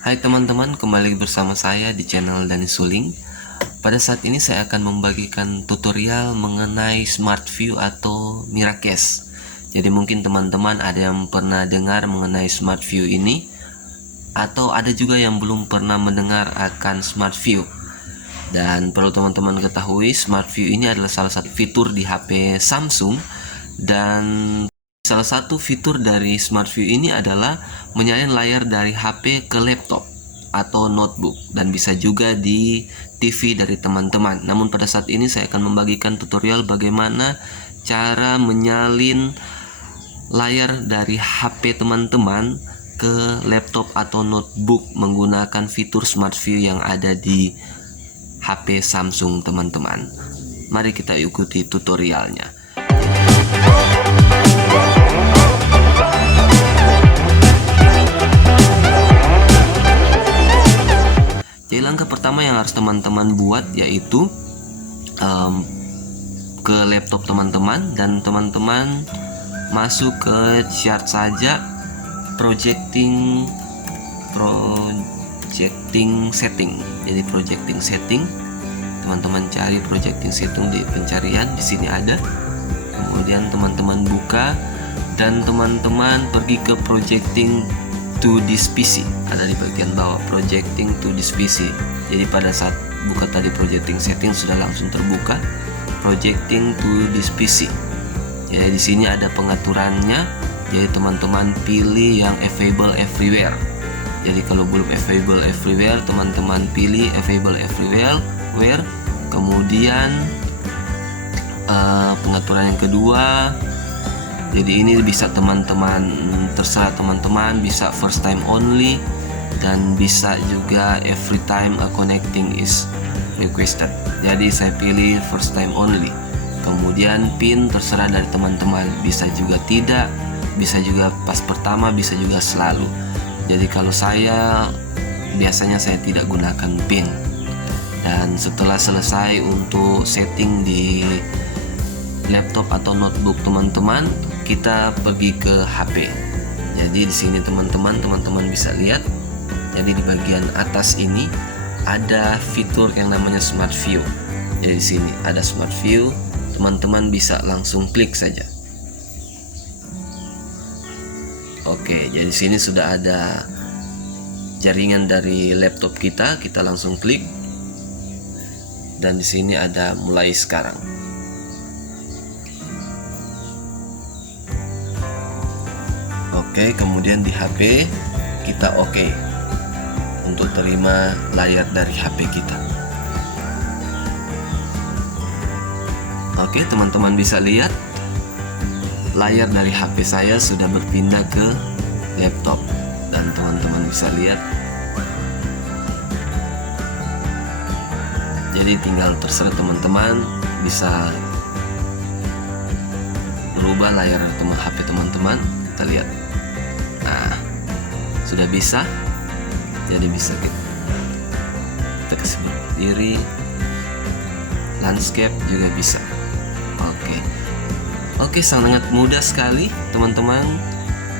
Hai teman-teman, kembali bersama saya di channel Dani Suling. Pada saat ini saya akan membagikan tutorial mengenai Smart View atau Miracast. Jadi mungkin teman-teman ada yang pernah dengar mengenai Smart View ini, atau ada juga yang belum pernah mendengar akan Smart View. Dan perlu teman-teman ketahui, Smart View ini adalah salah satu fitur di HP Samsung. Dan salah satu fitur dari Smart View ini adalah menyalin layar dari HP ke laptop atau notebook, dan bisa juga di TV dari teman-teman. Namun pada saat ini saya akan membagikan tutorial bagaimana cara menyalin layar dari HP teman-teman ke laptop atau notebook menggunakan fitur Smart View yang ada di HP Samsung teman-teman. Mari kita ikuti tutorialnya. Jadi langkah pertama yang harus teman-teman buat yaitu ke laptop teman-teman, dan teman-teman masuk ke chart saja projecting setting. Jadi projecting setting, teman-teman cari projecting setting di pencarian, di sini ada. Kemudian teman-teman buka dan teman-teman pergi ke projecting to this PC, ada di bagian bawah projecting to this PC. Jadi pada saat buka tadi projecting setting sudah langsung terbuka projecting to this PC. Jadi di sini ada pengaturannya. Jadi teman-teman pilih yang available everywhere. Jadi kalau belum available everywhere, teman-teman pilih available everywhere. Kemudian pengaturan yang kedua, jadi ini bisa teman-teman, terserah teman-teman, bisa first time only dan bisa juga every time a connecting is requested. Jadi saya pilih first time only. Kemudian pin terserah dari teman-teman, bisa juga tidak, bisa juga pas pertama, bisa juga selalu. Jadi kalau saya biasanya saya tidak gunakan pin. Dan setelah selesai untuk setting di laptop atau notebook teman-teman, kita pergi ke HP. Jadi di sini teman-teman bisa lihat. Jadi di bagian atas ini ada fitur yang namanya Smart View. Jadi di sini ada Smart View, teman-teman bisa langsung klik saja. Oke, jadi di sini sudah ada jaringan dari laptop kita langsung klik. Dan di sini ada mulai sekarang. Oke, kemudian di HP kita oke untuk terima layar dari HP kita. Oke, teman-teman bisa lihat layar dari HP saya sudah berpindah ke laptop, dan teman-teman bisa lihat. Jadi tinggal terserah teman-teman bisa merubah layar HP teman-teman. Kita lihat. Nah, sudah bisa. Jadi bisa kita kasih berdiri, landscape juga bisa. Oke, sangat mudah sekali teman-teman.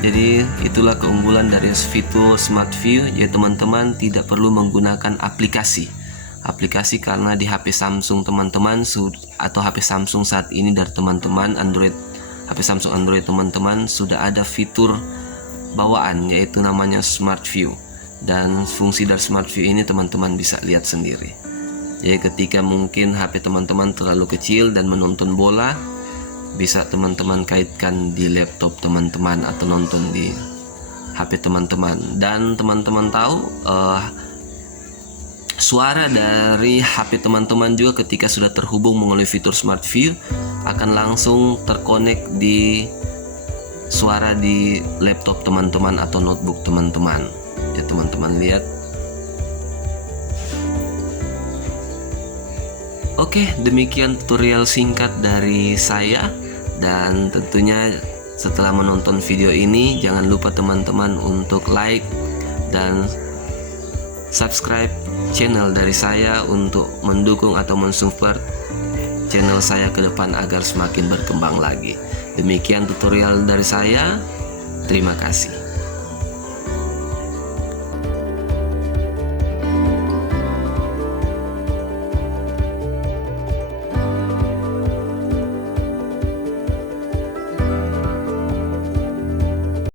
Jadi itulah keunggulan dari fitur Smart View. Jadi teman-teman tidak perlu menggunakan aplikasi karena di HP Samsung teman-teman atau HP Samsung saat ini dari teman-teman HP Samsung Android teman-teman sudah ada fitur bawaan yaitu namanya Smart View. Dan fungsi dari Smart View ini teman-teman bisa lihat sendiri. Jadi ketika mungkin HP teman-teman terlalu kecil dan menonton bola, bisa teman-teman kaitkan di laptop teman-teman atau nonton di HP teman-teman. Dan teman-teman tahu suara dari HP teman-teman juga ketika sudah terhubung melalui fitur Smart View akan langsung terkonek di suara di laptop teman-teman atau notebook teman-teman. Ya teman-teman lihat. Oke, demikian tutorial singkat dari saya. Dan tentunya setelah menonton video ini, jangan lupa teman-teman untuk like dan subscribe channel dari saya untuk mendukung atau mensupport channel saya ke depan agar semakin berkembang lagi. Demikian tutorial dari saya. Terima kasih.